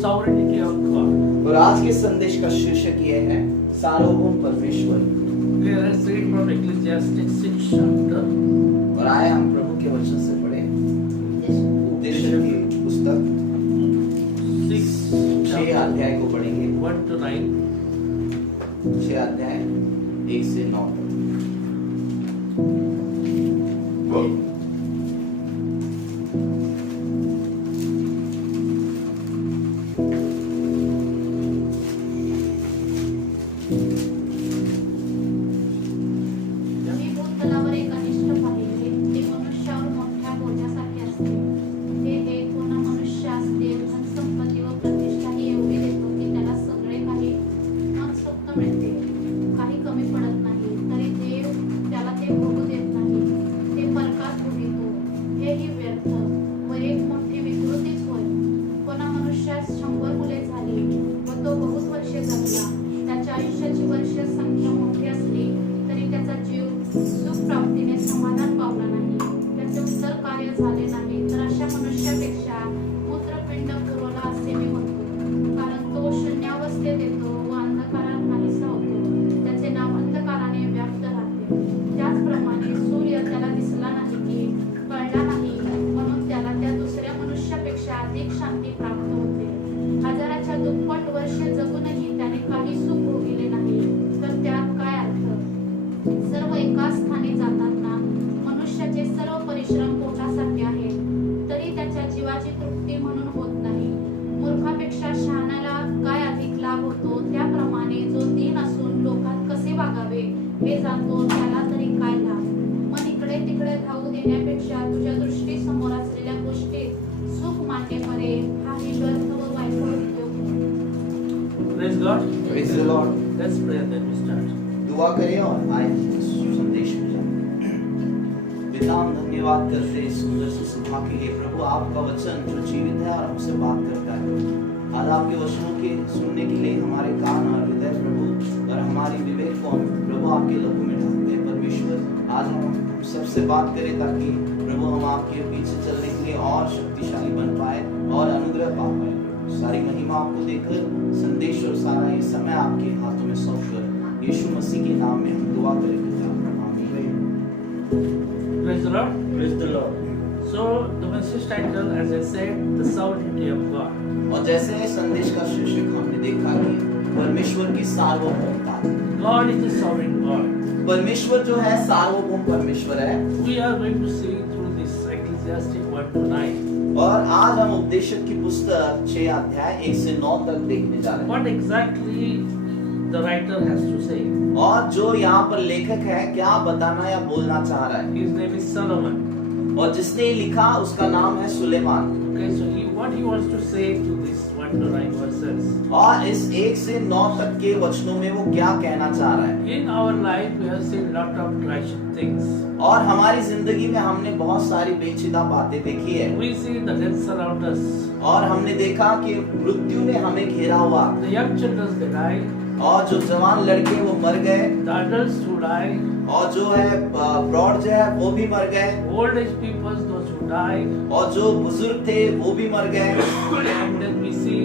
sovereignty of God. और आज के संदेश का शीर्षक ये है सार्वभौम परमेश्वर। Okay, let's read from Ecclesiastes 6 chapter. और आए हम प्रभु के वचन से पढ़े उपदेशक की पुस्तक 6 अध्याय को पढ़ेंगे 1 to 9. 6 अध्याय 1 से 9 तक। Praise God. Praise the Lord. Let's pray and then we start. दुआ करें और आए संदेश में जाएं। पिता हम धन्यवाद करते हैं इस सुंदर सी सभा के लिए। प्रभु आपका वचन जो जीवित है और हमसे बात करता है, आज आपके वचनों के सुनने के लिए हमारे कान और हृदय प्रभु और हमारी विवेक को हम प्रभु आपके लहू में ढालते हैं। परमेश्वर आज हम सबसे बात करें ताकि प्रभु हम आपके पीछे चलने के लिए और शक्तिशाली बन पाए और अनुग्रह पा पाए। सारी महिमा आपको देकर संदेश और सारा ये समय आपके हाथों में सौंपकर यीशु मसीह के नाम में हम दुआ करेंगे। आमीन। Praise the Lord. Praise the Lord. So the message title, as I said, the sovereignty of God. और जैसे संदेश का शीर्षक हमने देखा कि परमेश्वर की सार्वभौमता। God is the sovereign God. परमेश्वर जो है सार्वभौम परमेश्वर है। We are going to see through this Ecclesiastes 1 to 9. और आज हम उपदेशक की पुस्तक 6 अध्याय 1 से 9 तक देखने जा रहे हैं। What exactly the writer has to say? और जो यहाँ पर लेखक है क्या बताना या बोलना चाह रहा है। His name is Solomon. और जिसने लिखा उसका नाम है Suleman. Okay, so what he wants to say to this 1 to 9 verses. और इस 1 से 9 tक के वचनों में वो क्या कहना चाह रहा है। In our life we have seen lot of tragic things. और हमारी जिंदगी में हमने बहुत सारी पेचीदा बातें देखी है। We see the deaths around us. और हमने देखा कि मृत्यु ने हमें घेरा हुआ। The young children they die. और जो जवान लड़के वो मर गए। The adults who die. और जो है प्रौढ़ जो है वो भी मर गए। Old age people, those who die. और जो बुजुर्ग थे वो भी मर गए। And then we see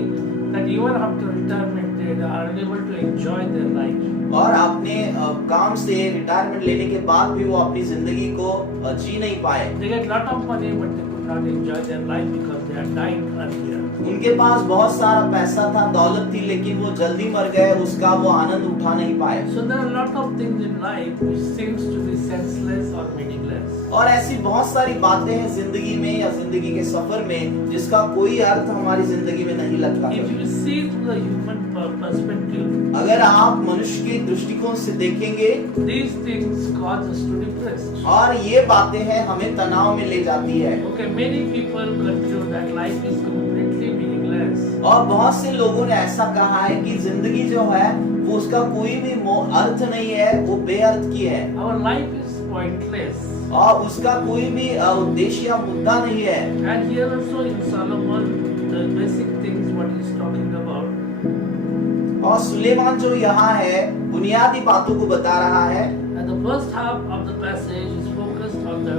that even after retirement they are unable to enjoy their life. और अपने काम से रिटायरमेंट लेने के बाद भी वो अपनी जिंदगी को जी नहीं पाए। They get lot of money but they could not enjoy their life because they had died earlier. उनके पास बहुत सारा पैसा था, दौलत थी, लेकिन वो जल्दी मर गए, उसका वो आनंद उठा नहीं पाए। So there are lot of things in life which seems to be senseless or meaningless. और ऐसी बहुत सारी बातें हैं जिंदगी में या जिंदगी के सफर में जिसका कोई अर्थ हमारी जिंदगी में नहीं लगता। If you see through the human perspective, अगर आप मनुष्य के दृष्टिकोण से देखेंगे, these things cause us to depress. और ये बातें हैं हमें तनाव में ले जाती है। Okay, many people conclude that life is completely meaningless. और बहुत से लोगों ने ऐसा कहा है कि जिंदगी जो है वो उसका कोई भी अर्थ नहीं है, वो बेअर्थ की है। Our life is pointless. और उसका कोई भी उद्देश्य या मुद्दा नहीं है। And here also in Solomon, the basic things what he is talking about. और सुलेमान जो यहाँ है बुनियादी बातों को बता रहा है। And the first half of the passage is focused on the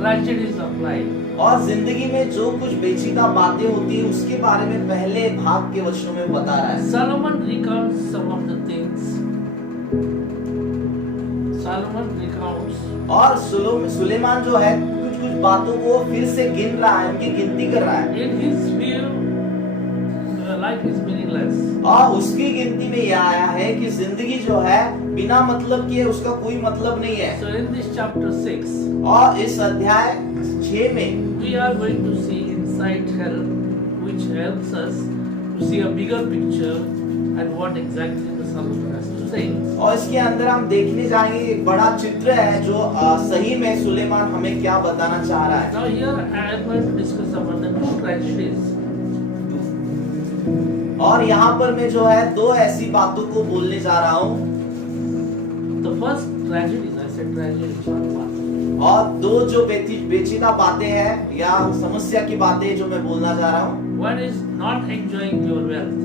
tragedies of life. और जिंदगी में जो कुछ पेचीदा बातें होती है उसके बारे में पहले भाग के वचनों में बता रहा है। Solomon recounts some of the things. Solomon recounts. और सुलेमान जो है कुछ कुछ बातों को फिर से गिन रहा है, उनकी गिनती कर रहा है। In his view, life is meaningless. और उसकी गिनती में यह आया है कि जिंदगी जो है बिना मतलब के उसका कोई मतलब नहीं है। So in this chapter 6, और इस अध्याय 6 में we are going to see insight help, which helps us to see a bigger picture and what exactly the Solomon has to say. और इसके अंदर हम देखने जाएंगे एक बड़ा चित्र है जो सही में सुलेमान हमें क्या बताना चाह रहा है। Now here I am going to discuss about the two tragedies. और यहाँ पर मैं जो है दो ऐसी बातों को बोलने जा रहा हूँ। The first tragedy, I said tragedy, not one. और दो जो पेचीदा बातें हैं या समस्या की बातें जो मैं बोलना जा रहा हूँ। One is not enjoying your wealth.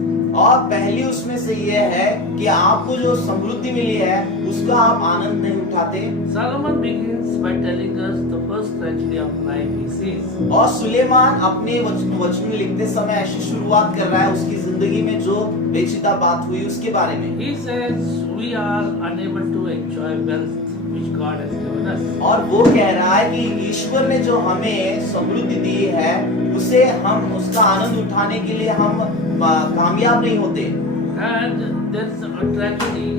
और पहली उसमें से ये है कि आपको जो समृद्धि मिली है उसका आप आनंद नहीं उठाते। Solomon begins by telling us the first tragedy of life he sees. और सुलेमान अपने वचन में लिखते समय ऐसी शुरुआत कर रहा है उसकी जिंदगी में जो पेचीदा बात हुई उसके बारे में। He says we are unable to enjoy wealth which God has given us. और वो कह रहा है कि ईश्वर ने जो हमें समृद्धि दी है उसे हम उसका आनंद उठाने के लिए हम कामयाब नहीं होते। And there's a tragedy.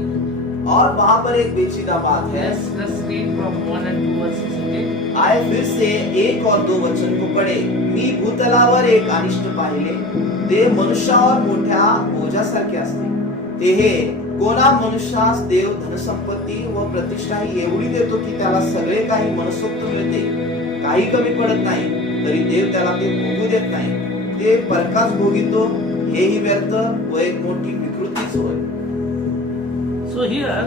और वहाँ पर एक पेचीदा बात है। Let's read from 1 and 2 verses again. आए फिर से 1 और 2 वचन को पढ़े। मी भूतलावर एक अनिष्ट पाहिले ते मनुष्यावर मोठ्या बोजासारखे असते। ते हे कोणा मनुष्यास देव धनसंपत्ती व प्रतिष्ठा ही एवढी देतो की त्याला सगळे काही मनसोक्त मिळते, काही कमी पडत नाही, तरी देव त्याला ते भोगू देत नाही। ते परकाच भोगितो, हेही व्यर्थ व एक मोठी विकृतीच होय। So here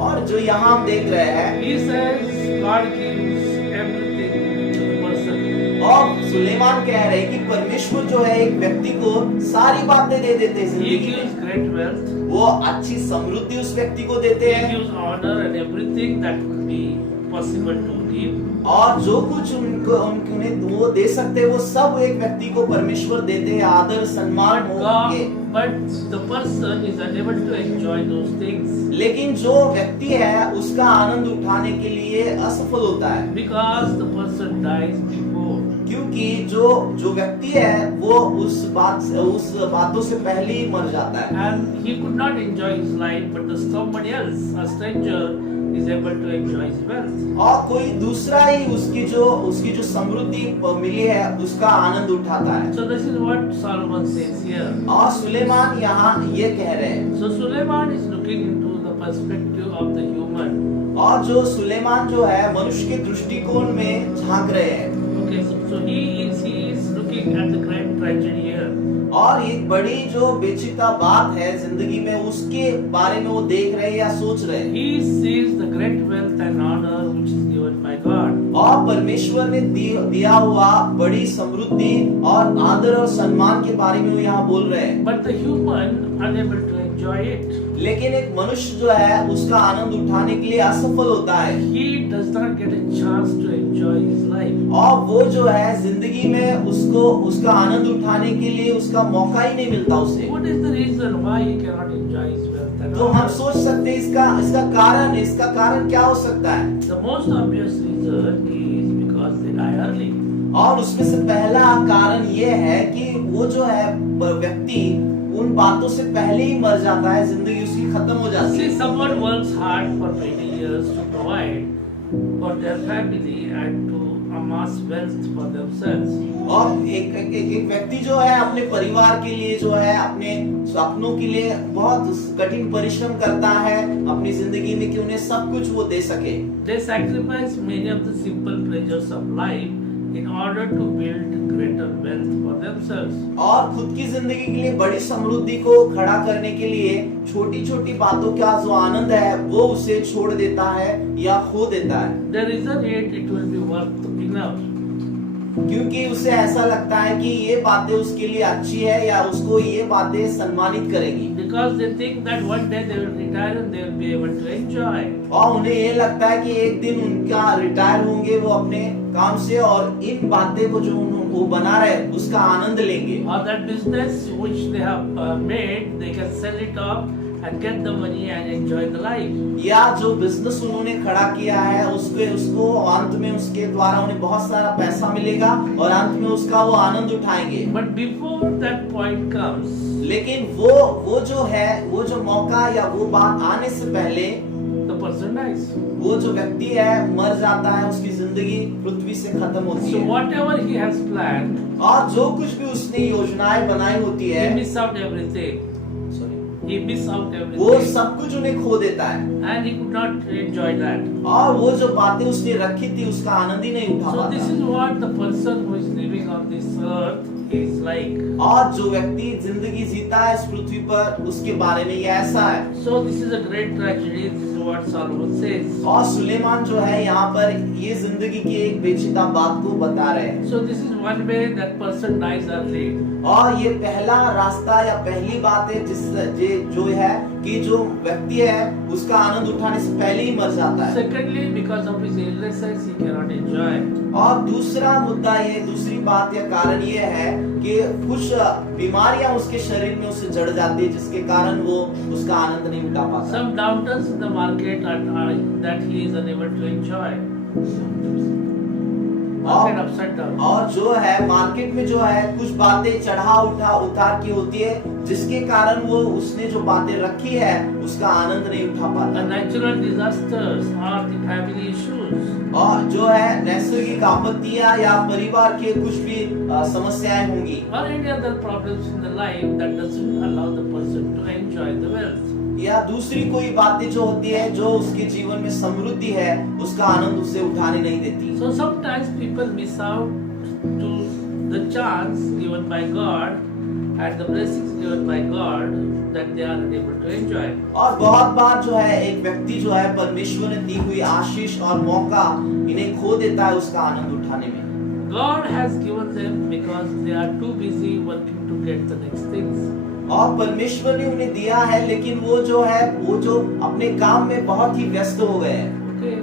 और जो यहाँ हम देख रहे हैं he says God gives everything to the person. और सुलेमान कह रहे हैं कि परमेश्वर जो है एक व्यक्ति को सारी बातें दे देते हैं He जिंदगी में। gives great wealth. वो अच्छी समृद्धि उस व्यक्ति को देते He हैं gives honor and everything that could be possible to give. और जो कुछ उन्हें वो दे सकते हैं वो सब एक व्यक्ति को परमेश्वर देते हैं, आदर सम्मान But हो के। but the person is unable to enjoy those things लेकिन जो व्यक्ति है उसका आनंद उठाने के लिए असफल होता है, because the person dies before. क्योंकि जो व्यक्ति है वो उस बातों से पहले ही मर जाता है। And he could not enjoy his life, but somebody else, a stranger, is able to enjoy his wealth. और कोई दूसरा ही उसकी जो समृद्धि मिली है उसका आनंद उठाता है। So this is what Solomon says here. और सुलेमान यहाँ ये कह रहे हैं। So Suleiman is looking into the perspective of the human. और जो सुलेमान जो है मनुष्य के दृष्टिकोण में झांक रहे हैं। Okay, so he is looking at the great tragedy here. और एक बड़ी जो बेचिता बात है जिंदगी में उसके बारे में वो देख रहे हैं या सोच रहे हैं। He sees the great wealth and honor which is given by God. और परमेश्वर ने दिया हुआ बड़ी समृद्धि और आदर और सम्मान के बारे में वो यहाँ बोल रहे हैं। But the human unable to enjoy it. लेकिन एक मनुष्य जो है उसका आनंद उठाने के लिए असफल होता है। He does not get a chance to enjoy his life. और वो जो है जिंदगी में उसका आनंद उठाने के लिए उसका मौका ही नहीं मिलता उसे। What is the reason why he cannot enjoy his wealth and तो हम honor? सोच सकते हैं इसका कारण क्या हो सकता है? The most obvious reason is because they die early. और उसमें से पहला कारण ये है कि वो जो है व्यक्ति उन बातों से पहले ही मर जाता है, जिंदगी उसकी खत्म हो जाती See, है। someone works hard for many years to provide for their family and to amass wealth for themselves. और एक व्यक्ति जो है अपने परिवार के लिए जो है अपने सपनों के लिए बहुत कठिन परिश्रम करता है अपनी जिंदगी में कि उन्हें सब कुछ वो दे सके। They sacrifice many of the simple pleasures of life in order to build greater wealth for themselves. और खुद की जिंदगी के लिए बड़ी समृद्धि को खड़ा करने के लिए छोटी छोटी बातों का जो आनंद है वो उसे छोड़ देता है या खो देता है, There isn't it will be worth enough. क्योंकि उसे ऐसा लगता है कि ये बातें उसके लिए अच्छी है या उसको ये बातें सम्मानित करेगी। Because they think that one day they will retire and they will be able to enjoy. और उन्हें ये लगता है कि एक दिन उनका रिटायर होंगे वो अपने काम से और इन बातें को जो वो बना रहे उसका आनंद लेंगे। Or that business which they have made, they can sell it off and get the money and enjoy the life. या जो बिजनेस उन्होंने खड़ा किया है उसको अंत में उसके द्वारा उन्हें बहुत सारा पैसा मिलेगा और अंत में उसका वो आनंद उठाएंगे। But before that point comes, लेकिन वो जो है वो जो मौका या वो बात आने से पहले the person dies. वो जो व्यक्ति है मर जाता है, उसकी जिंदगी पृथ्वी से खत्म होती So है whatever he has planned, और जो कुछ भी उसने योजनाएं बनाई होती है he miss out everything. He miss out वो everything. सब कुछ उन्हें खो देता है And he could not enjoy that. और वो जो बातें उसने रखी थी उसका आनंद ही नहीं उठा So this पाता। is what the person who is living on this earth is like. और जो व्यक्ति जिंदगी जीता है इस पृथ्वी पर उसके बारे में ये ऐसा है। So this is a great tragedy. This is what Solomon says. और सुलेमान जो है यहाँ पर ये जिंदगी की एक पेचीदा बात को बता रहे हैं। So this is one way that person dies early. और ये पहला रास्ता या पहली बात है जो है कि जो व्यक्ति है उसका आनंद उठाने से पहले ही मर जाता है। Secondly, because of his illnesses, he cannot enjoy. और दूसरा मुद्दा ये दूसरी बात या कारण ये है कि कुछ बीमारियां उसके शरीर में उसे जड़ जाती है जिसके कारण वो उसका आनंद नहीं उठा पाता। Some downturns in the market are that he is unable to enjoy. Market upside down. और जो है मार्केट में जो है कुछ बातें चढ़ा उतार की होती है जिसके कारण वो उसने जो बातें रखी है उसका आनंद नहीं उठा The पाता। natural disasters are the family issues. और जो है नैसर्गिक आपत्तियां या परिवार के कुछ भी समस्याएं होंगी Or any other problems in the life that doesn't allow the person to enjoy the wealth. या दूसरी कोई बातें जो होती है जो उसके जीवन में समृद्धि है उसका आनंद उसे उठाने नहीं देती। So sometimes people miss out to the chance given by God and the blessings given by God that they are unable to enjoy. और बहुत बार जो है एक व्यक्ति जो है परमेश्वर ने दी हुई आशीष और मौका इन्हें खो देता है उसका आनंद उठाने में। God has given them because they are too busy working to get the next things. और परमेश्वर ने उन्हें दिया है लेकिन वो जो अपने काम में बहुत ही व्यस्त हो गए हैं। Okay,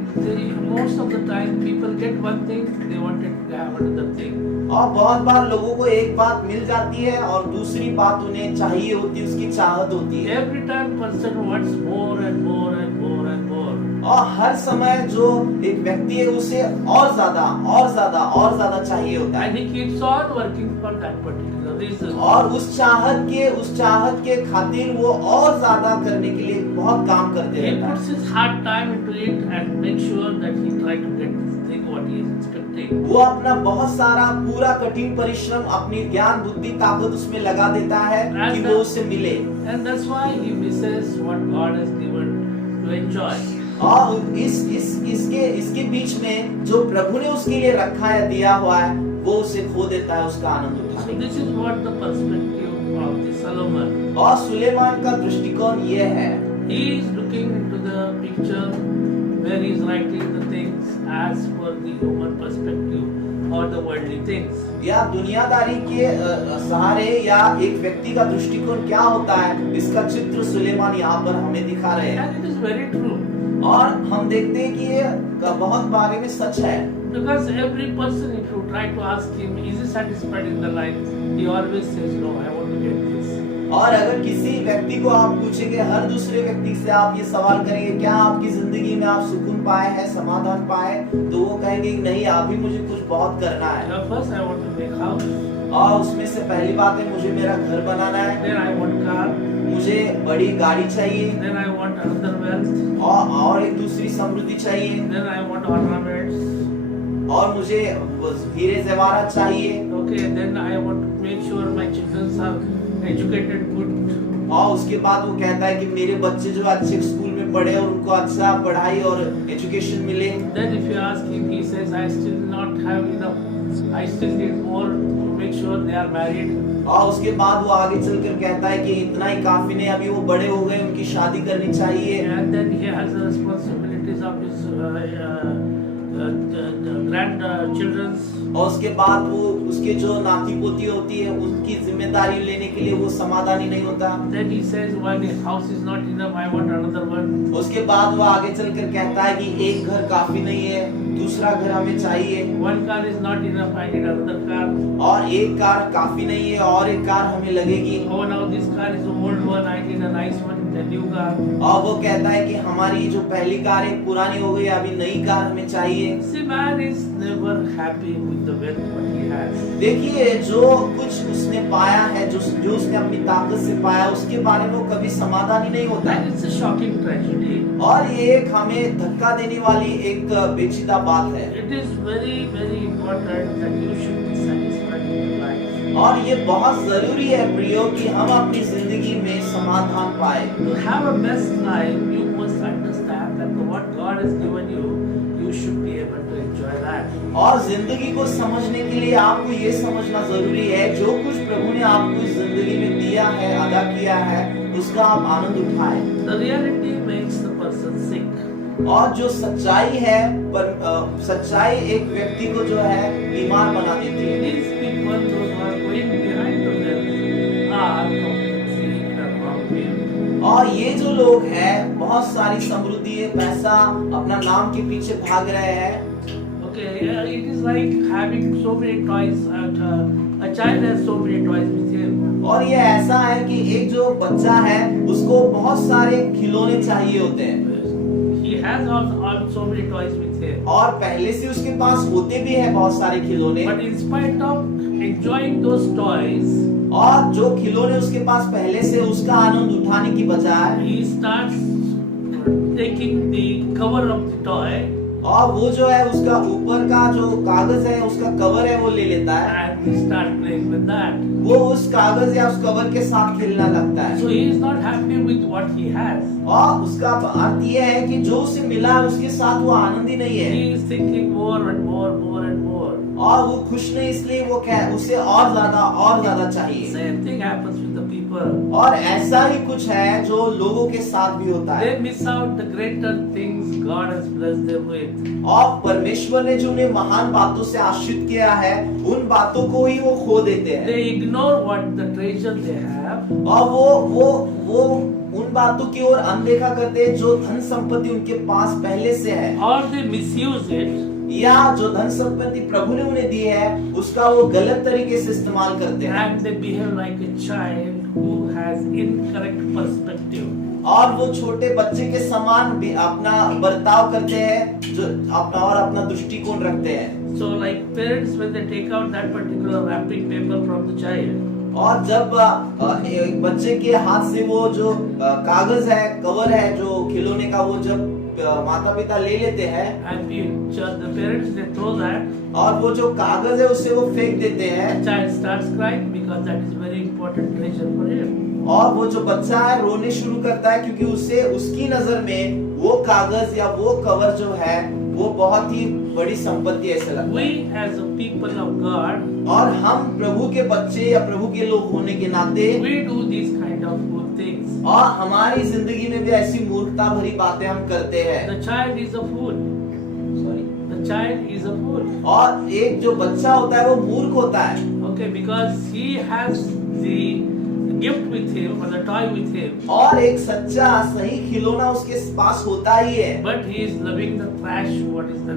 most of the time people get one thing, they wanted to have another thing. और बहुत बार लोगों को एक बात मिल जाती है और दूसरी बात उन्हें चाहिए होती है, उसकी चाहत होती है। Every time person wants more and more and more and more. और हर समय जो एक व्यक्ति है उसे और ज्यादा चाहिए होता है। And he keeps on working for that particular reason. और उस चाहत के खातिर वो और ज्यादा करने के लिए बहुत काम करते He रहता puts है। his hard time into it and makes sure that he try to get this thing what he is expecting. वो अपना बहुत सारा पूरा कठिन परिश्रम अपनी ज्ञान बुद्धि ताकत उसमें लगा देता है कि वो उसे मिले। And that's why he misses what God has given to enjoy. और इसके बीच में जो प्रभु ने उसके लिए रखा है दिया हुआ है वो उसे खो देता है उसका आनंद So उठाने। this is what the perspective of the Solomon. और सुलेमान का दृष्टिकोण ये है He is looking into the picture where he is writing the things as per the human perspective or the worldly things. या दुनियादारी के सहारे या एक व्यक्ति का दृष्टिकोण क्या होता है इसका चित्र सुलेमान यहाँ पर हमें दिखा रहे हैं। And it is very true. और हम देखते हैं कि ये बहुत बारे में सच है। Because every person, if you try to ask him, is he satisfied in the life? He always says, no, I want to get this. और अगर किसी व्यक्ति को आप पूछेंगे, हर दूसरे व्यक्ति से आप ये सवाल करेंगे, क्या आपकी जिंदगी में आप सुकून पाए हैं, समाधान पाए, तो वो कहेंगे कि नहीं, अभी मुझे कुछ बहुत करना है। First, I want to make house. और उसमें से पहली बात है मुझे मेरा घर बनाना है, Then I want car. मुझे बड़ी गाड़ी चाहिए, Then I want another wealth. और एक दूसरी समृद्धि चाहिए, Then I want ornaments. और मुझे हीरे ज़ेवरात चाहिए। Okay, then I want to make sure my children are educated good. और उसके बाद वो कहता है कि मेरे बच्चे जो अच्छे स्कूल में पढ़े और उनको अच्छा पढ़ाई और एजुकेशन मिले। Then if you ask him, he says, I still not have enough. I still need more to make sure they are married. और उसके बाद वो आगे चलकर कहता है कि इतना ही काफी नहीं, अभी वो बड़े हो गए, उनकी शादी करनी चाहिए। And then he has the responsibilities of his grandchildren's. और उसके बाद वो उसके जो नाती पोती होती है उनकी जिम्मेदारी लेने के लिए वो समाधानी नहीं होता। Then he says, one house is not enough, I want another one. उसके बाद वो आगे चलकर कहता है कि एक घर काफी नहीं है, दूसरा घर हमें चाहिए। One car is not enough, I need another car. और एक कार काफी नहीं है और एक कार हमें लगेगी। Oh, now this car is an old one, I need a nice one, a new car. और वो कहता है कि हमारी जो पहली कार है पुरानी हो गई, अभी नई कार हमें चाहिए। See, man is never happy with the wealth what he has. देखिए जो कुछ उसने पाया है, जो उसने अपनी ताकत से पाया, उसके बारे में वो कभी समाधानी नहीं होता And है। it's a shocking tragedy. और ये एक हमें धक्का देने वाली एक पेचीदा बात है। It is very, very important that you should be satisfied with your life. और ये बहुत जरूरी है प्रियो कि हम अपनी जिंदगी में समाधान पाए। To have a best life, you must understand that what God has given you, you should be able to enjoy that. और जिंदगी को समझने के लिए आपको ये समझना जरूरी है, जो कुछ प्रभु ने आपको इस जिंदगी में दिया है, अदा किया है, उसका आप आनंद उठाएं। The reality makes the person sick. और जो सच्चाई है, पर सच्चाई एक व्यक्ति को जो है बीमार बना देती है। These people, those who are going behind the veil, are completely in a wrong way. और ये जो लोग हैं, बहुत सारी समृद्धि है, पैसा, अपना नाम के पीछे भाग रहे हैं। Okay, it is like having so many toys. A child has so many toys with him. और ये ऐसा है कि एक जो बच्चा है, उसको बहुत सारे खिलौने चाहिए होते हैं। He has all so many toys with him. और पहले से उसके पास होते भी है बहुत सारे खिलौने। But in spite of enjoying those toys, और जो खिलौने उसके पास पहले से, उसका आनंद उठाने की बजाय he starts taking the cover of the toy और वो जो है उसका ऊपर का जो कागज है, उसका कवर है, वो ले लेता है। and he starts playing with that. वो उस कागज या उस कवर के साथ खेलना लगता है। So he is not happy with what he has. और उसका अर्थ ये है कि जो उसे मिला है उसके साथ वो आनंद ही नहीं है। He is thinking more and more, more and more. और वो खुश नहीं, इसलिए वो उसे और ज्यादा चाहिए। Same thing happens with the people. और ऐसा ही कुछ है जो लोगों के साथ भी होता है। They miss out the greater things God has blessed them with. और परमेश्वर ने जो उन्हें महान बातों से आश्रित किया है, उन बातों को ही वो खो देते हैं। They ignore what the treasure they have. और वो उन बातों की ओर अनदेखा करते हैं जो धन संपत्ति उनके पास पहले से है। Or they misuse it. या जो धन संपत्ति प्रभु ने उन्हें दी है, उसका वो गलत तरीके से इस्तेमाल करते हैं। And they behave like a child who has incorrect perspective. और वो छोटे बच्चे के समान भी अपना बर्ताव करते हैं, जो अपना दृष्टिकोण रखते हैं। So like parents when they take out that particular wrapping paper from the child. और जब एक बच्चे के हाथ से वो जो कागज है, कवर है जो खिलौने का, वो जब माता पिता ले लेते हैं And the parents they throw that. और वो जो कागज है उसे वो फेंक देते हैं। The child starts crying because that is very important treasure for him. और वो जो बच्चा है रोने शुरू करता है, क्योंकि उसे उसकी नजर में वो कागज या वो कवर जो है वो बहुत ही बड़ी संपत्ति ऐसे लगता है। We as a people of God, और हम प्रभु के बच्चे या प्रभु के लोग होने के नाते we do these kind of good things. और हमारी जिंदगी में भी ऐसी मूर्खता भरी बातें हम करते हैं। The child is a fool. The child is a fool. और एक जो बच्चा होता है वो मूर्ख होता है। Okay, because he has the gift with him or the toy with him. और एक सच्चा सही खिलौना उसके पास होता ही है। But he is loving the trash. What is the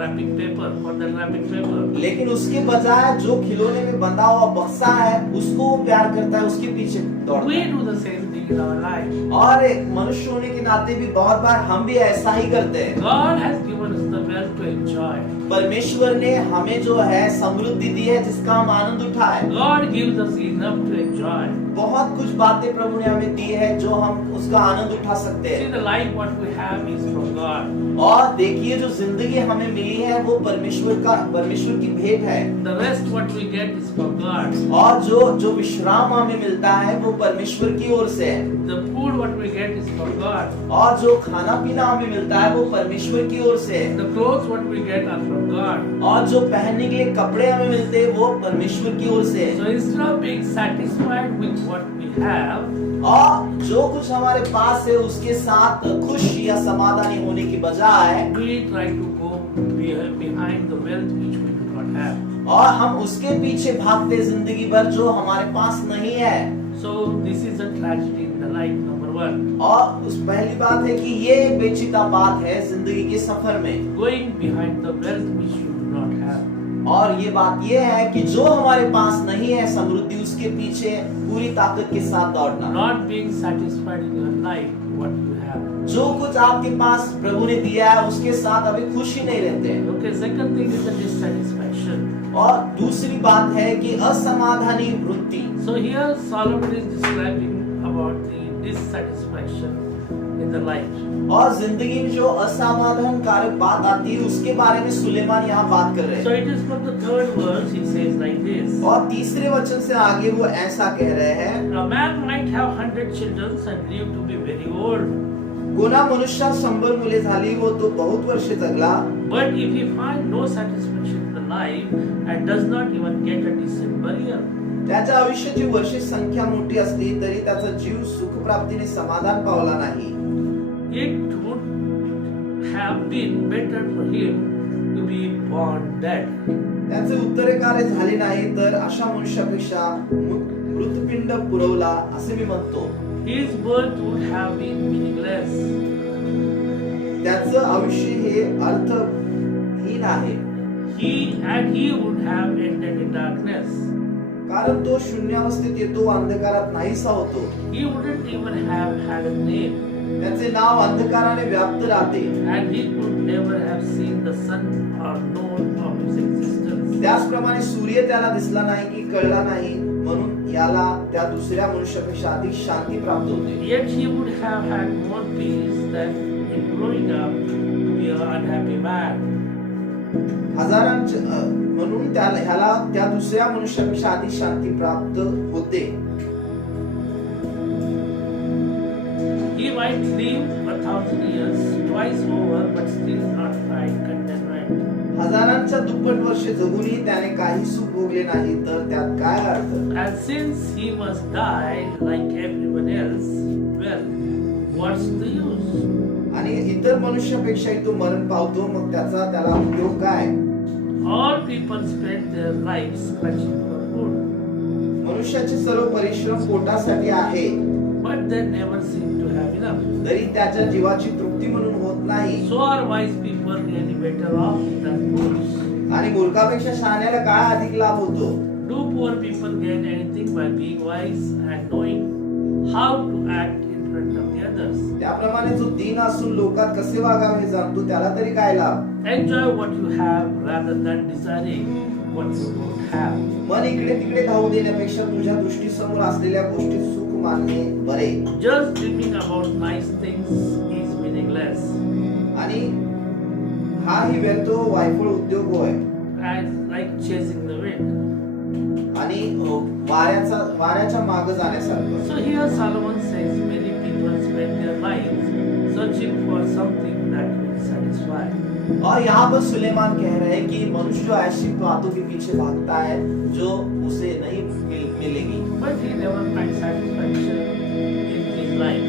wrapping paper or the wrapping paper? लेकिन उसके बजाय जो खिलौने में बंधा हुआ बक्सा है, उसको वो प्यार करता है, उसके पीछे दौड़ता We है। do the same thing in our life. और एक मनुष्य होने के नाते भी बहुत बार हम भी ऐसा ही करते हैं। God has given us the wealth to enjoy. परमेश्वर ने हमें जो है समृद्धि दी है जिसका हम आनंद उठाए। God gives us enough to enjoy. बहुत कुछ बातें प्रभु ने हमें दी है जो हम उसका आनंद उठा सकते See, हैं। the life what we have is from God. और देखिए जो जिंदगी हमें मिली है वो परमेश्वर की भेंट है। The rest what we get is from God. और जो विश्राम हमें मिलता है वो परमेश्वर की ओर से है। The food what we get is from God. और जो खाना पीना हमें मिलता है वो परमेश्वर की ओर से है। The clothes what we get are from God. और जो पहनने के लिए कपड़े हमें मिलते हैं वो परमेश्वर की ओर से है। So instead of being satisfied with what we have, और जो कुछ हमारे पास है उसके साथ खुश या समाधानी होने की बजाय we try to go behind the wealth which we do not have. और हम उसके पीछे भागते जिंदगी भर जो हमारे पास नहीं है। So this is a tragedy in the life, number one. और उस पहली बात है कि ये एक पेचीदा बात है जिंदगी के सफर में, Going behind the wealth which you do not have. और ये बात ये है कि जो हमारे पास नहीं है समृद्धि उसके पीछे पूरी ताकत के साथ दौड़ना। Not being satisfied in your life what you have. जो कुछ आपके पास प्रभु ने दिया है उसके साथ अभी खुश ही नहीं रहते हैं। Okay, second thing is the dissatisfaction. और दूसरी बात है कि असमाधानी वृत्ति। So here Solomon is describing about the dissatisfaction in the life. और जिंदगी में जो असमाधान कारक बात आती है उसके बारे में सुलेमान यहाँ बात कर रहे So हैं। it is from the third verse he says like this. और तीसरे वचन से आगे वो ऐसा कह रहे हैं, A man might have 100 children and live to be very old. कोणा मनुष्या 100 मुले झाली वो तो बहुत वर्षे जगला, But if he find no satisfaction in the life and does not even get a decent burial, त्याच्या आयुष्याची वर्षे संख्या मोठी असली तरी त्याचा जीव सुखप्राप्तीने समाधान पावला नाही, it would have been better for him to be born dead. त्याचे उत्तरेकार्य झाले नाही तर अशा मनुष्यापेक्षा मृतपिंड पुरवला असे मी म्हणतो। His birth would have been meaningless. त्याचं आयुष्य हे अर्थहीन आहे, He would have ended in darkness. कारण तो शून्यावस्थेत येतो, अंधकारात नाहीसा होतो, He wouldn't even have had a name, त्याचे नाव अंधकाराने व्याप्त राहते, and he could never have seen the sun or known of his existence. त्याचप्रमाणे सूर्य त्याला दिसला नाही की कळला नाही, म्हणून याला त्या दुसऱ्या मनुष्यापेक्षा अधिक शांती प्राप्त होते। Yet he would have had more peace than in growing up to be an unhappy man. म्हणून ह्याला त्या दुसऱ्या मनुष्यापेक्षा अधिक शांती प्राप्त होते। He might live 1,000 years twice over, but still not find contentment. हजारांच्या दुप्पट वर्षे जगूनही त्याने काही सुख भोगले नाही तर त्यात काय अर्थ? And since he must die like everyone else, well, what's the use? आणि इतर मनुष्यापेक्षाही तो मरण पावतो, मग त्याला उपयोग काय? All people spend their lives scratching for food, मनुष्याचे सर्व परिश्रम पोटासाठी आहे, but they never seem to have enough. तरी त्याच्या जीवाची तृप्ती म्हणून होत नाही। So are wise people really better off than fools? आणि मूर्खापेक्षा शहाण्याला काय अधिक लाभ होतो? Do poor people gain anything by being wise and knowing how to act in front of the others? त्याप्रमाणे जो दीन असून लोकात कसे वागावे हे जाणतो त्याला तरी काय लाभ? Enjoy what you have rather than desiring what you don't have. मन इकडे तिकडे धावू देण्यापेक्षा तुझ्या दृष्टीसमोर असलेल्या गोष्टीत सुख मानणे बरे। Just dreaming about nice things is meaningless. आणि हा ही व्यर्थ वायफळ उद्योग होय, And like chasing the wind. आणि वाऱ्याच्या मागे जाण्यासारखं। So here Solomon says many people spend their lives searching for something that will satisfy. और यहाँ पर सुलेमान कह रहे हैं कि मनुष्य जो ऐसी बातों के पीछे भागता है जो उसे नहीं मिलेगी, But he never finds satisfaction in his life.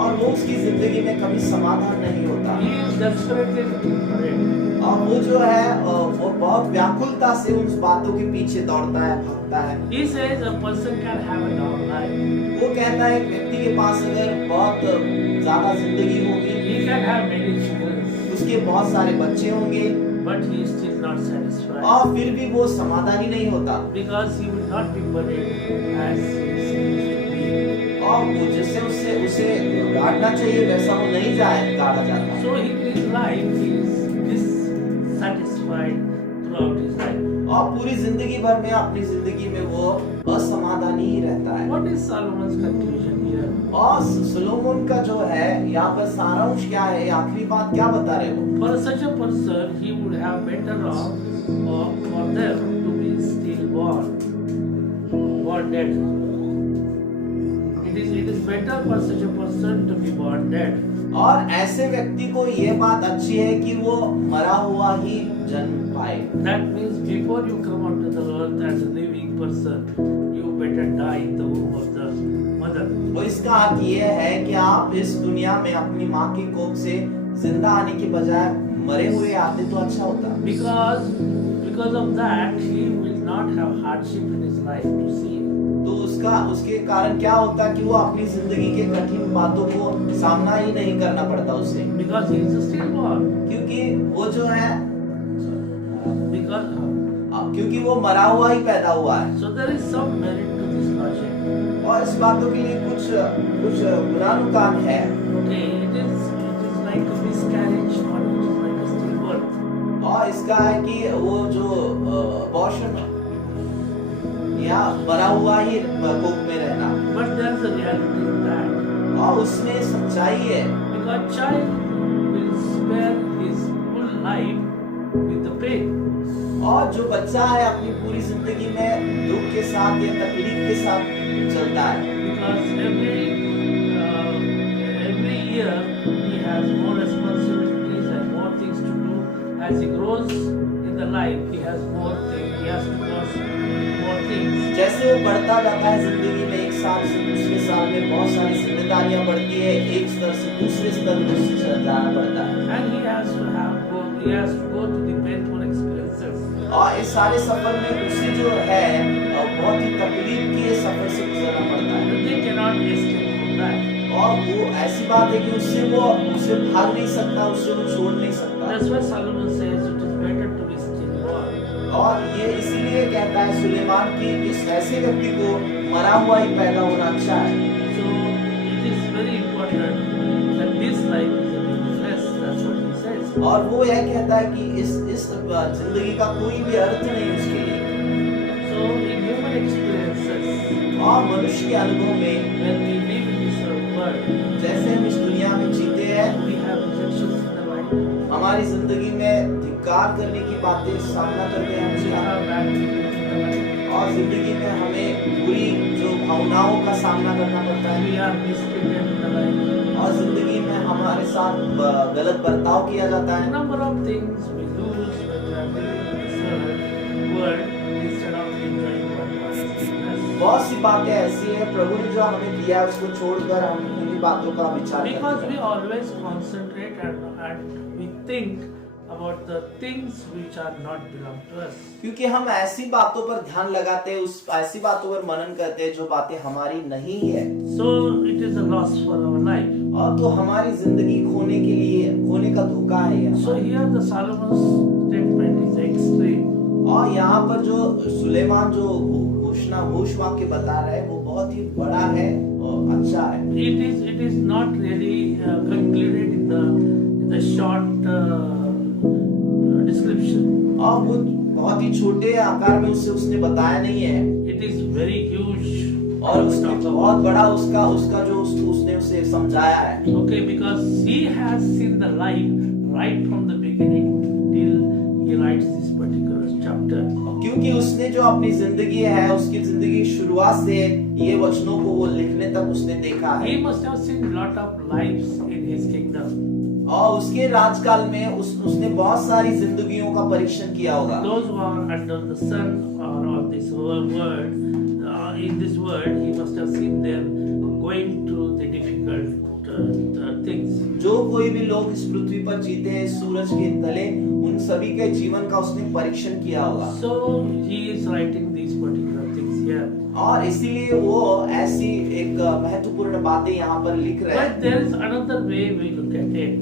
और वो उसकी जिंदगी में कभी समाधान नहीं होता, He is desperately looking for it. और वो जो है वो बहुत व्याकुलता से उन बातों के पीछे दौड़ता है, भागता है। He says a person can have a long life. वो कहता है एक व्यक्ति के पास अगर बहुत ज्यादा जिंदगी होगी, He can have many children, उसके बहुत सारे बच्चे होंगे, but he is still not satisfied. और फिर भी वो समाधानी नहीं होता, Because he will not be buried as he is supposed to be. और वो जैसे उसे गाड़ना चाहिए वैसा वो नहीं गाड़ा जाता। So his life is dissatisfied throughout his life. और पूरी जिंदगी भर में अपनी जिंदगी में वो असमाधानी ही रहता है। What is Solomon's conclusion here? और सोलोमन का जो है यहाँ पर सारांश क्या है, आखिरी बात क्या बता रहे हो? For such a person, he would have better off for them to be still born dead. It is better for such a person to be born dead. और ऐसे व्यक्ति को ये बात अच्छी है कि वो मरा हुआ ही जन्म पाए। That means before you come onto the earth as a living person, you better die in the womb of the mother. वो इसका अर्थ ये है कि आप इस दुनिया में अपनी माँ की कोख से जिंदा आने के बजाय मरे हुए आते तो अच्छा होता। Because of that, he will not have hardship in his life to see. तो उसके कारण क्या होता कि वो अपनी जिंदगी के कठिन बातों को सामना ही नहीं करना पड़ता उसे। Because he is a stillborn. क्योंकि वो जो है Because क्योंकि वो मरा हुआ ही पैदा हुआ है। so there is some merit to this logic. और इस बातों के लिए कुछ गुणानुकान है। Okay, it is like a miscarriage or it is like a stillbirth. और इसका है कि वो जो अबॉर्शन या मरा हुआ ही कोख में रहना। But there is a reality in that. और उसमें सच्चाई है। Because child will spare his full life with the pain. और जो बच्चा है अपनी पूरी जिंदगी में दुख के साथ या तकलीफ के साथ चलता है। Because every year he has more responsibilities and more things to do. As he grows in the life, he has more things. He has to cross more things. जैसे वो बढ़ता जाता है जिंदगी में, एक साल से दूसरे साल में बहुत सारी जिम्मेदारियां बढ़ती है, एक स्तर से दूसरे स्तर में उसे जाना पड़ता है। And he has to go to the painful experiences. और इस सारे सफर में उसे जो है बहुत ही तकलीफ के सफर से गुजरना पड़ता है। But they cannot escape from that. और वो ऐसी बात है कि उसे भाग नहीं सकता, उसे वो छोड़ नहीं सकता। That's why Solomon says it is better to be stillborn. और ये इसीलिए कहता है सुलेमान कि इस ऐसे व्यक्ति को मरा हुआ ही पैदा होना अच्छा है। So it is very important that this life is a meaningless. That's what he says. और वो यह कहता है कि इस जिंदगी का कोई भी अर्थ नहीं उसके लिए। So in human experiences, और मनुष्य के अनुभव में when we live in this world, जैसे हम इस दुनिया में जीते हैं, we have rejections in the life. हमारी जिंदगी में धिक्कार करने की बातें सामना करते हैं We हम, have bad things in the life. और जिंदगी में हमें बुरी जो भावनाओं का सामना करना पड़ता है, We are mistreated in the life. और जिंदगी में हमारे साथ गलत बर्ताव किया जाता A है। number of things we lose when we are living in this world instead of enjoying what God has given us. बहुत सी बातें ऐसी हैं प्रभु ने जो हमें दिया है उसको छोड़कर हम उन्हीं बातों का विचार Because करते we हैं। always concentrate and we think about the things which are not belong to us. क्योंकि हम ऐसी बातों पर ध्यान लगाते हैं, उस ऐसी बातों पर मनन करते हैं जो बातें हमारी नहीं है, So it is a loss for our life. और तो हमारी जिंदगी खोने का धोखा है यहाँ। So here the Solomon's statement is extreme. और यहाँ पर जो सुलेमान जो घोष वाक्य बता रहा है वो बहुत ही बड़ा है और अच्छा है। It is not really concluded in the short description. और वो बहुत ही छोटे आकार में उसने बताया नहीं है, It is very huge. और उसने बहुत बड़ा उसका जो उसने उसे समझाया है। Okay, because he has seen the life right from the beginning till he writes this particular chapter. क्योंकि उसने जो अपनी जिंदगी है, उसकी जिंदगी की शुरुआत से ये वचनों को वो लिखने तक उसने देखा है। He must have seen lot of lives in his kingdom. और उसके राजकाल में उसने बहुत सारी जिंदगियों का परीक्षण किया होगा। Those who are under the sun or of this world, in this world, he must have seen them going through the difficult things. जो कोई भी लोग इस पृथ्वी पर जीते हैं सूरज के तले, उन सभी के जीवन का उसने परीक्षण किया होगा। So he is writing these particular things here. और इसीलिए वो ऐसी एक महत्वपूर्ण बातें यहाँ पर लिख रहे हैं। But there is another way we look at it.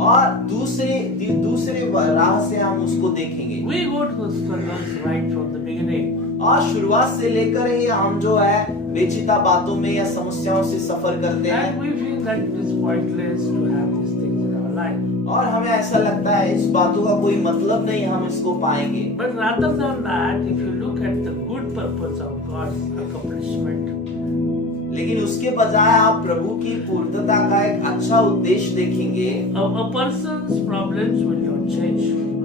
और दूसरे राह से हम उसको देखेंगे। We go to the struggles right from the beginning. और शुरुआत से लेकर ही हम जो है बेचिता बातों में या समस्याओं से सफर करते हैं, And we feel that it is pointless to have these things in our life. और हमें ऐसा लगता है इस बातों का कोई मतलब नहीं, हम इसको पाएंगे। But rather than that, if you look at the good purpose of God's accomplishment, लेकिन उसके बजाय आप प्रभु की पूर्णता का एक अच्छा उद्देश्य देखेंगे, a person's problems will not change.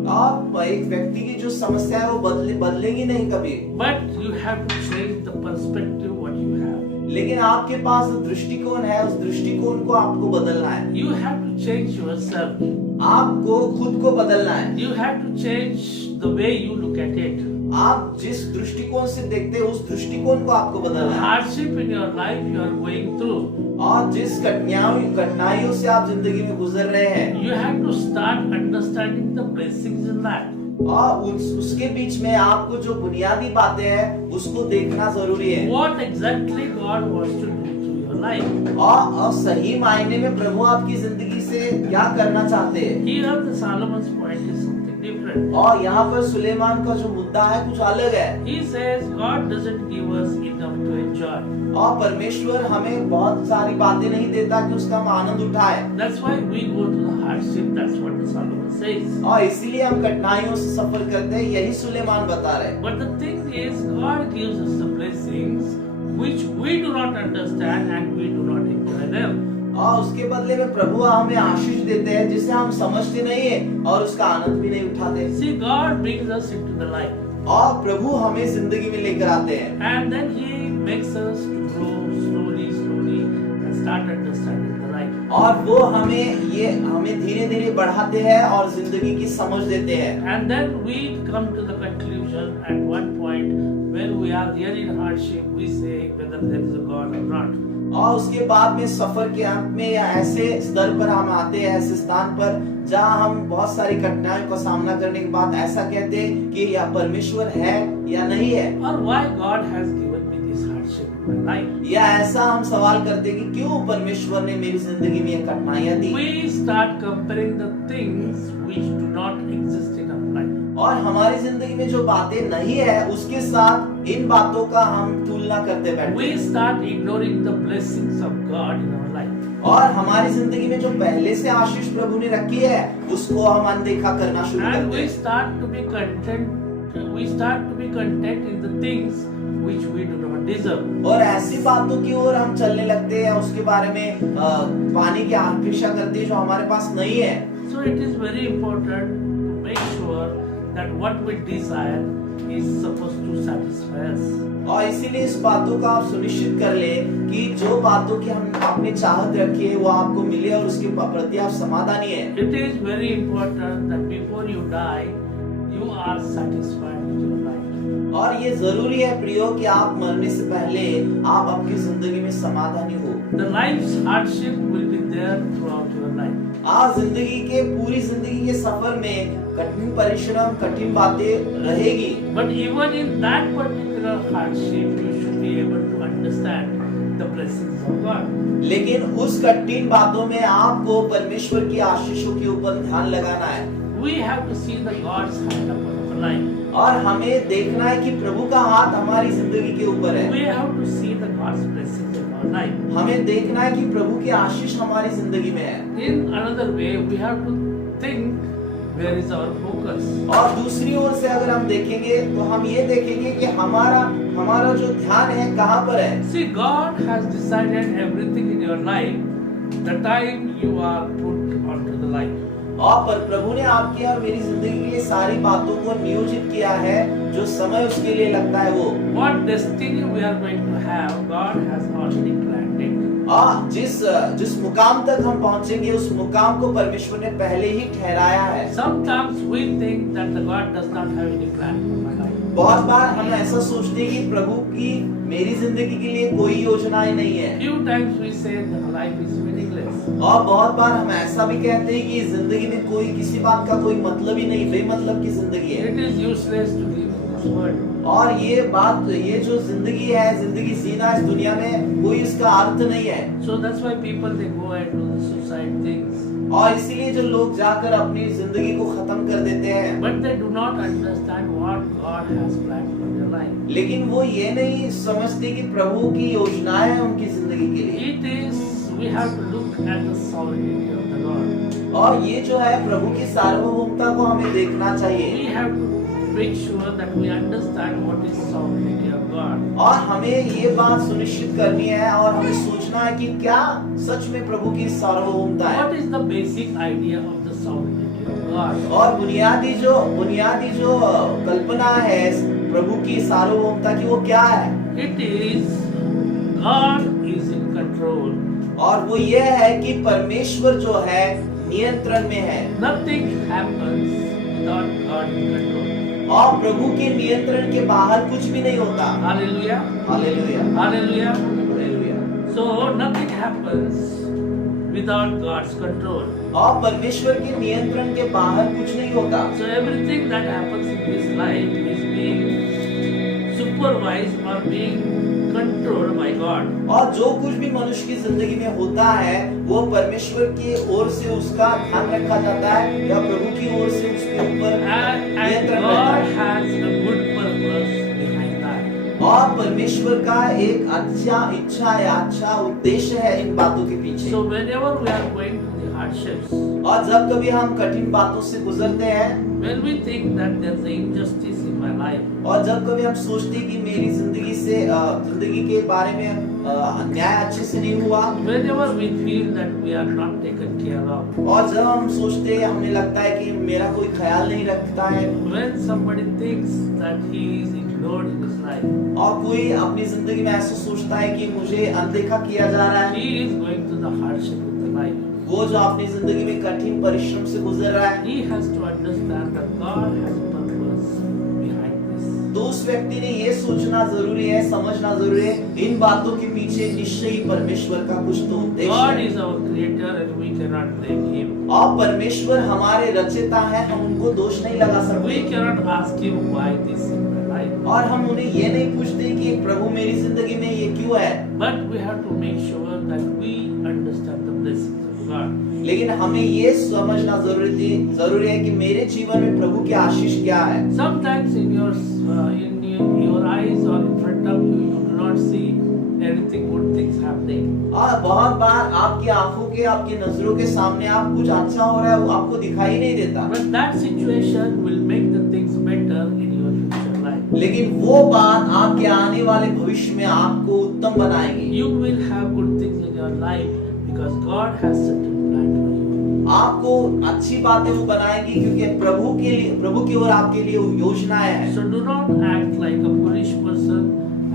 आप एक व्यक्ति की जो समस्या है वो बदलेगी नहीं कभी, But you have to change the perspective what you have. लेकिन आपके पास जो दृष्टिकोण है उस दृष्टिकोण को आपको बदलना है। You have to change yourself. आपको खुद को बदलना है। You have to change the way you look at it. आप जिस दृष्टिकोण से देखते हैं उस दृष्टिकोण को आपको बदलना है। hardship in your life you are going through, और जिस कठिनाइयों से आप जिंदगी में गुजर रहे हैं, you have to start understanding the blessings in that. और उसके बीच में आपको जो बुनियादी बातें हैं उसको देखना जरूरी है। What exactly God wants to do through your life. और सही मायने में प्रभु आपकी जिंदगी से क्या करना चाहते हैं। Here the Solomon's point is something different. और यहाँ पर सुलेमान का जो मुद्दा है कुछ अलग है। He says God doesn't give us enough to enjoy. और परमेश्वर हमें बहुत सारी बातें नहीं देता कि उसका हम आनंद उठाए। That's why we go to the hardship. That's what the Solomon says. और इसीलिए हम कठिनाइयों से सफर करते हैं, यही सुलेमान बता रहे हैं। But the thing is, God gives us the blessings which we do not understand and we do not enjoy them. और उसके बदले में प्रभु हमें आशीष देते हैं जिसे हम समझते नहीं है और उसका आनंद भी नहीं उठाते। See, God brings us into the life. और प्रभु हमें जिंदगी में लेकर आते हैं। And then He makes us to grow slowly and start understanding the life. और वो हमें धीरे धीरे बढ़ाते हैं और जिंदगी की समझ देते हैं। And then we come to the conclusion at one point when we are really in hardship, we say whether there is a God or not. और उसके बाद में सफर के अंत में या ऐसे स्तर पर हम आते हैं, ऐसे स्थान पर जहाँ हम बहुत सारी कठिनाइयों का सामना करने के बाद ऐसा कहते हैं कि या परमेश्वर है या नहीं है। Or why God has given me this hardship in my life. या ऐसा हम सवाल करते हैं कि क्यों परमेश्वर ने मेरी जिंदगी में ये कठिनाइयां दी। We start comparing the things which do not exist in our life. और हमारी जिंदगी में जो बातें नहीं है उसके साथ इन बातों का हम तुलना करते बैठते We हैं। start ignoring the blessings of God in our life. और हमारी जिंदगी में जो पहले से आशीष प्रभु ने रखी है उसको हम अनदेखा करना शुरू And करते we हैं। start to be content. We start to be content in the things which we do not deserve. और ऐसी बातों की ओर हम चलने लगते हैं, उसके बारे में पाने की अपेक्षा करते हैं जो हमारे पास नहीं है। So it is very important to make sure that what we desire is supposed to satisfy us. और इसीलिए इस बातों का आप सुनिश्चित कर ले कि जो बातों की हम अपनी चाहत रखिए वो आपको मिले और उसके प्रति आप समाधानी है। It is very important that before you die, you are satisfied with your life. और ये जरूरी है प्रियो कि आप मरने से पहले आप अपनी जिंदगी में समाधानी हो। The life's hardship will be there throughout your life. आज जिंदगी के पूरी जिंदगी के सफर में कठिन परिश्रम, कठिन बातें रहेगी। But even in that particular hardship, you should be able to understand the blessings of God. लेकिन उस कठिन बातों में आपको परमेश्वर की आशीषों के ऊपर ध्यान लगाना है। We have to see the God's hand upon our life. और हमें देखना है कि प्रभु का हाथ हमारी जिंदगी के ऊपर है। We have to see the God's blessings in our life. हमें देखना है कि प्रभु की आशीष हमारी जिंदगी में है। In another way, we have to think where is our focus. और दूसरी ओर से अगर हम देखेंगे तो हम ये देखेंगे कि हमारा जो ध्यान है कहाँ पर है। See, God has decided everything in your life the time you are put onto the life. और पर प्रभु ने आपकी और मेरी जिंदगी के लिए सारी बातों को नियोजित किया है, जो समय उसके लिए लगता है वो। What destiny we are going to have, God has already planned it. और जिस मुकाम तक हम पहुंचेंगे उस मुकाम को परमेश्वर ने पहले ही ठहराया है। Sometimes we think that the God does not have any plan for my life. बहुत बार हम ऐसा सोचते हैं कि प्रभु की मेरी जिंदगी के लिए कोई योजनाएं नहीं है। Few times we say that life is meaningless. और बहुत बार हम ऐसा भी कहते हैं कि जिंदगी में कोई किसी बात का कोई मतलब ही नहीं, बेमतलब की जिंदगी है। It is useless to live in this world. और ये जो जिंदगी है, जिंदगी जीना इस दुनिया में कोई इसका अर्थ नहीं है। So that's why people they go and do the suicide things. और इसीलिए जो लोग जाकर अपनी जिंदगी को खत्म कर देते हैं, But they do not understand what God has planned for their life. लेकिन वो ये नहीं समझते कि प्रभु की योजनाएं हैं उनकी जिंदगी के लिए। It is we have to look at the sovereignty of the Lord. और ये जो है प्रभु की सार्वभौमता को हमें देखना चाहिए। We have to make sure that we understand what is sovereignty of God. और हमें ये बात सुनिश्चित करनी है और हमें सोचना है कि क्या सच में प्रभु की सार्वभौमता है। What is the basic idea of the sovereignty of God? और बुनियादी जो कल्पना है प्रभु की सार्वभौमता की वो क्या है? It is God is in control. और वो ये है कि परमेश्वर जो है नियंत्रण में है। Nothing happens without God in control. और प्रभु के नियंत्रण के बाहर कुछ भी नहीं होता। Hallelujah. Hallelujah, Hallelujah. Hallelujah. So nothing happens without God's control. और परमेश्वर के नियंत्रण के बाहर कुछ नहीं होता। So everything that happens in this life is being supervised or being controlled by God. और जो कुछ भी मनुष्य की जिंदगी में होता है वो परमेश्वर की ओर से उसका ध्यान रखा जाता है या प्रभु की ओर से उसके ऊपर And नियंत्रण रहता God है। has a good purpose behind that. और परमेश्वर का एक अच्छा इच्छा या अच्छा उद्देश्य है इन बातों के पीछे। So whenever we are going through the hardships, और जब कभी हम कठिन बातों से गुजरते हैं when we think that there is an injustice in my life, और जब कभी हम सोचते हैं कि मेरी जिंदगी से जिंदगी के बारे में अन्याय अच्छे से नहीं हुआ, whenever we feel that we are not taken care of, और जब हम सोचते हैं हमें लगता है कि मेरा कोई ख्याल नहीं रखता है, when somebody thinks that he is ignored in his life, और कोई अपनी जिंदगी में ऐसा सोचता है कि मुझे अनदेखा किया जा रहा है, he is going through the hardship of the life. वो जो अपनी जिंदगी में कठिन परिश्रम से गुजर रहा है, He has to understand that God has a purpose behind this. तो उस व्यक्ति ने ये सोचना जरूरी है, समझना जरूरी है, इन बातों के पीछे निश्चय ही परमेश्वर का कुछ तो उद्देश्य God है। is our creator and we cannot blame him. और परमेश्वर हमारे रचयिता है, हम उनको दोष नहीं लगा We सकते cannot ask him why this in my life. और हम उन्हें ये नहीं पूछते कि प्रभु मेरी जिंदगी में ये क्यों है, But we have to make sure that we understand the blessings of God. लेकिन हमें ये समझना जरूरी है कि मेरे जीवन में प्रभु की आशीष क्या है। Sometimes in your eyes or in front of you, you do not see anything good things happening. और बहुत बार आपकी आंखों के आपकी नजरों के सामने आप कुछ अच्छा हो रहा है वो आपको दिखाई नहीं देता, But that situation will make the things better in your future life. लेकिन वो बात आपके आने वाले भविष्य में आपको उत्तम बनाएगी। You will have good things in your life because God has certain plan for you. आपको अच्छी बातें वो बनाएगी क्योंकि प्रभु की ओर आपके लिए वो योजनाएं हैं। So do not act like a foolish person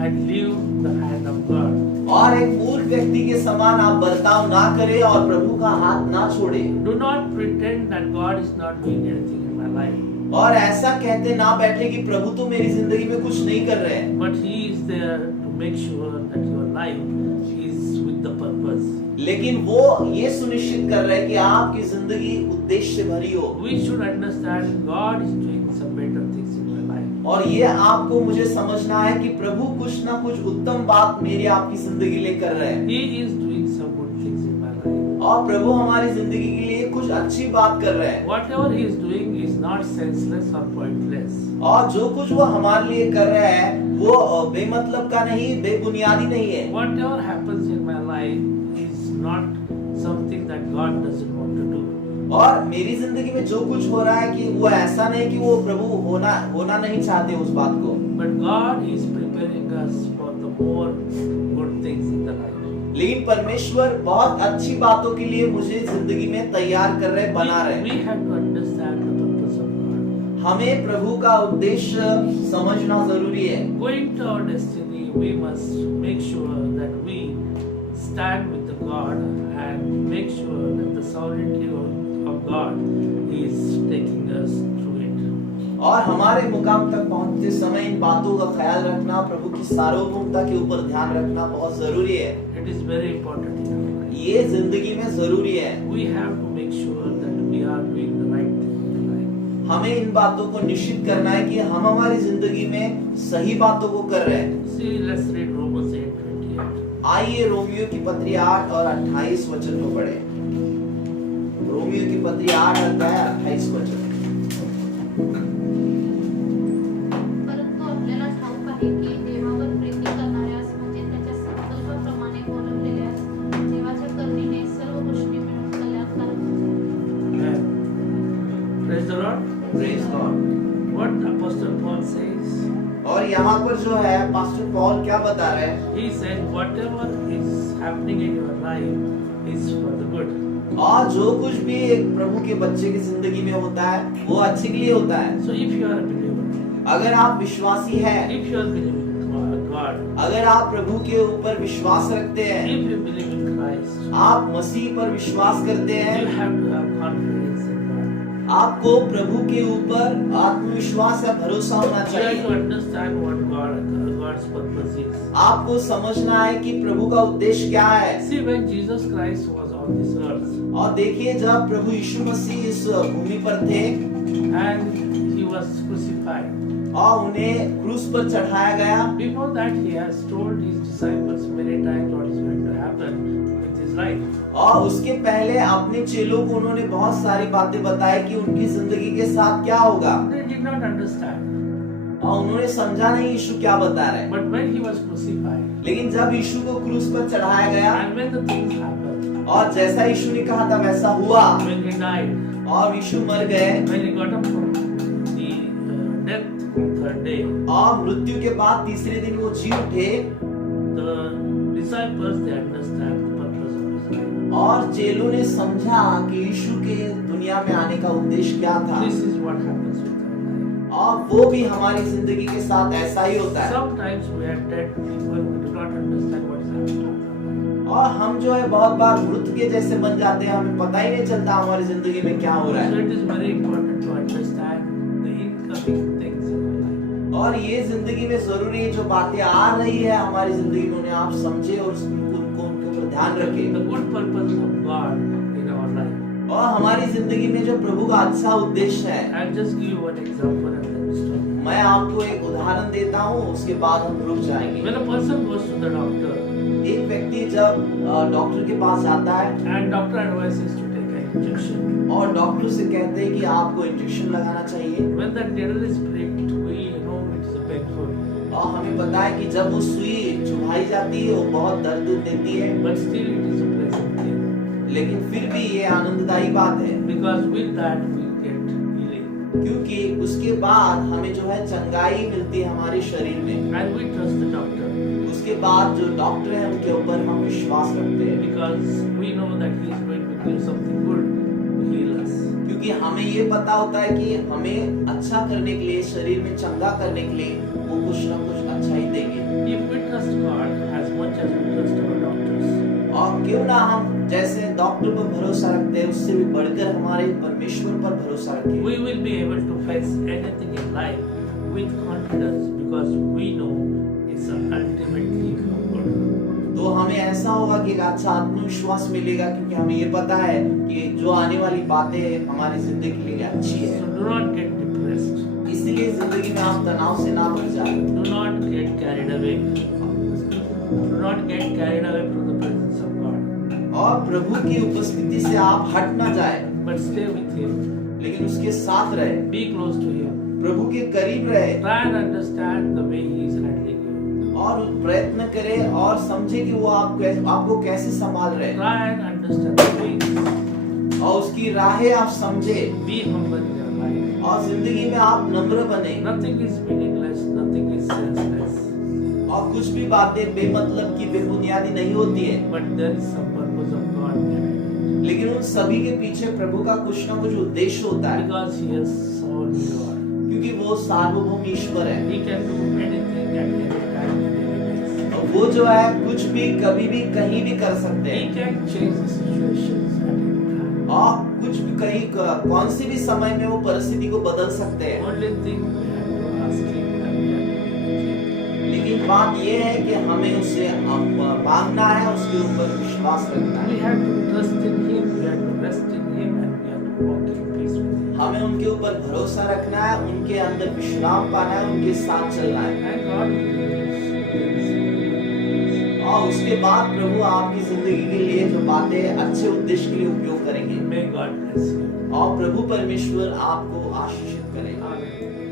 and leave the hand of God. और एक मूर्ख व्यक्ति के समान आप बर्ताव ना करें और प्रभु का हाथ ना छोड़े Do not pretend that God is not doing anything in my life. और ऐसा कहते ना बैठे कि प्रभु तो मेरी जिंदगी में कुछ नहीं कर रहे हैं, But He is there to make sure that your life is with the purpose. लेकिन वो ये सुनिश्चित कर रहे हैं कि आपकी जिंदगी उद्देश्य से भरी हो। We should understand God is doing some better things in my life. और ये आपको मुझे समझना है कि प्रभु कुछ ना कुछ उत्तम बात मेरी आपकी जिंदगी लिए कर रहे हैं He is doing some good things in my life. और प्रभु हमारी जिंदगी के लिए कुछ अच्छी बात कर रहे हैं Whatever He is doing is not senseless or pointless. और जो कुछ वो हमारे लिए कर रहे हैं वो बेमतलब का नहीं, बेबुनियादी नहीं है। Whatever happens in my life is not something that God doesn't want to do. और मेरी जिंदगी में जो कुछ हो रहा है कि वो ऐसा नहीं कि वो प्रभु होना नहीं चाहते उस बात को, But God is preparing us for the more good things in the life. लेकिन परमेश्वर बहुत अच्छी बातों के लिए मुझे जिंदगी में तैयार कर रहे, बना रहे। We have to understand the purpose of God. हमें प्रभु का उद्देश्य समझना जरूरी है। Going to our destiny, we must make sure that we stand with the God and make sure that the sovereignty of God is taking us through it. और हमारे मुकाम तक पहुंचते समय इन बातों का ख्याल रखना, प्रभु की सार्वभौमता के ऊपर ध्यान रखना बहुत जरूरी है। It is very important in our life. ये जिंदगी में जरूरी है। We have to make sure that we are doing the right thing in life. हमें इन बातों को निश्चित करना है कि हम हमारी जिंदगी में सही बातों को कर रहे हैं। See, let's read Romans 8:28. आइए रोमियो की पत्री 8 और 28 वचन को पढ़े। रोमियो की पत्री 8 अध्याय 28 वचन। परंतु आपल्याला ठाऊक आहे की देवावर प्रीती करणाऱ्यास म्हणजे त्याच्या संकल्पाप्रमाणे बोलवलेल्यास देवाच्या करुणेने सर्व गोष्टी मिळून कल्याणकारक Amen. Praise the Lord. Praise God. What Apostle Paul says, और यहाँ पर जो है पास्टर पॉल क्या बता रहे हैं? he said, whatever is happening in your life is for the good. और जो कुछ भी एक प्रभु के बच्चे की जिंदगी में होता है वो अच्छे के लिए होता है। So if you are a believer, अगर आप विश्वासी हैं, if you are believing in God, अगर आप प्रभु के ऊपर विश्वास रखते हैं, if you believe in Christ, आप मसीह पर विश्वास करते you हैं, have to have confidence in God. आपको प्रभु के ऊपर आत्मविश्वास या भरोसा होना You have चाहिए। to understand what God's purpose is. आपको समझना है कि प्रभु का उद्देश्य क्या है। See, when Jesus Christ was on this earth और देखिए जब प्रभु यीशु मसीह इस भूमि पर थे and he was crucified, और उन्हें क्रूस पर चढ़ाया गया, before that he has told his disciples many times what is going to happen with his life. और उसके पहले अपने चेलों को उन्होंने बहुत सारी बातें बताई कि उनकी जिंदगी के साथ क्या होगा, They did not understand. और उन्होंने समझा नहीं यीशु क्या बता रहे हैं। But when he was crucified लेकिन जब यीशु को क्रूस पर चढ़ाया गया and when the things happened, और जैसा यीशु ने कहा था वैसा हुआ when he died, और यीशु मर गए when he got up from the death on third day, और मृत्यु के बाद तीसरे दिन वो जी उठे the disciples they understand the purpose of his life. और चेलों ने समझा कि यीशु के दुनिया में आने का उद्देश्य क्या था। This is what happens with our life. और वो भी हमारी जिंदगी के साथ ऐसा ही होता है। Sometimes we are dead people who do not understand what is happening with our life. और हम जो है बहुत बार मृत के जैसे बन जाते हैं, हमें पता ही नहीं चलता हमारी जिंदगी में क्या हो रहा So है। it is very important to understand the incoming things in our life. और ये जिंदगी में जरूरी है जो बातें आ रही है हमारी जिंदगी में उन्हें आप समझे और उनको उनके ऊपर ध्यान रखें। The good purpose of God in our life. और हमारी जिंदगी में जो प्रभु का अच्छा उद्देश्य है, I'll just give you one example and then stop. मैं आपको एक उदाहरण देता हूँ, उसके बाद हम रुक जाएंगे। When a person goes to the doctor एक व्यक्ति जब डॉक्टर के पास जाता है and doctor advises to take an injection, और डॉक्टर से कहते हैं कि आपको इंजेक्शन लगाना चाहिए, when the needle is pricked, we know it is a painful, और हमें पता है कि जब वो सुई चुभाई जाती है वो बहुत दर्द देती है, but still it is a pleasant thing लेकिन फिर भी ये आनंददायी बात है because with that we get healing क्योंकि उसके बाद हमें जो है चंगाई मिलती है हमारे शरीर में। and we trust the doctor उसके बाद जो डॉक्टर है उनके ऊपर हम विश्वास रखते हैं because we know that he is going to give something good to heal us. क्योंकि हमें ये पता होता है कि हमें अच्छा करने के लिए, शरीर में चंगा करने के लिए वो कुछ ना कुछ अच्छा ही देंगे। If we trust God as much as we trust our doctors, और क्यों ना हम जैसे डॉक्टर पर भरोसा रखते हैं उससे भी बढ़कर हमारे परमेश्वर पर भरोसा रखें, we will be able to face anything in life with confidence because we know it's ultimately good. तो हमें ऐसा होगा कि एक अच्छा आत्मविश्वास मिलेगा क्योंकि हमें ये पता है कि जो आने वाली बातें हमारी जिंदगी के लिए अच्छी है। So do not get depressed. इसलिए जिंदगी में आप तनाव से ना भर जाए Do not get carried away. Do not get carried away from the presence of God. और प्रभु की उपस्थिति से आप हट ना जाए, But stay with Him. लेकिन उसके साथ रहे, Be close to Him. प्रभु के करीब रहे Try and understand the way He is handling you. और प्रयत्न करें और समझे कि वो आपको कैसे संभाल रहे हैं Try and understand the ways. और उसकी राहें आप समझे Be humble in your life. और जिंदगी में आप नम्र बने Nothing is meaningless. Nothing is senseless. और कुछ भी बातें बेमतलब की बेबुनियादी नहीं होती है, But there is some purpose of God behind it. लेकिन उन सभी के पीछे प्रभु का कुछ ना कुछ उद्देश्य होता है Because He is sovereign Lord. क्योंकि वो सार्वभौम ईश्वर है He can do anything at any time and any place. और वो जो है कुछ भी कभी भी कहीं भी कर सकते He हैं can change the situations at any time. और कुछ भी कहीं कौन सी भी समय में वो परिस्थिति को बदल सकते हैं। Only thing we have to ask Him and we have to give it to Him. लेकिन बात ये है कि हमें उससे मांगना है, उसके ऊपर विश्वास रखना We है, have to trust in Him, we have to rest in Him, and we have to walk in peace with Him. हमें उनके ऊपर भरोसा रखना है, उनके अंदर विश्राम पाना है, उनके साथ चलना है And God will use और उसके बाद प्रभु आपकी जिंदगी के लिए जो बातें अच्छे उद्देश्य के लिए उपयोग करेंगे May God bless you. और प्रभु परमेश्वर आपको आशीषित करेगा। Amen.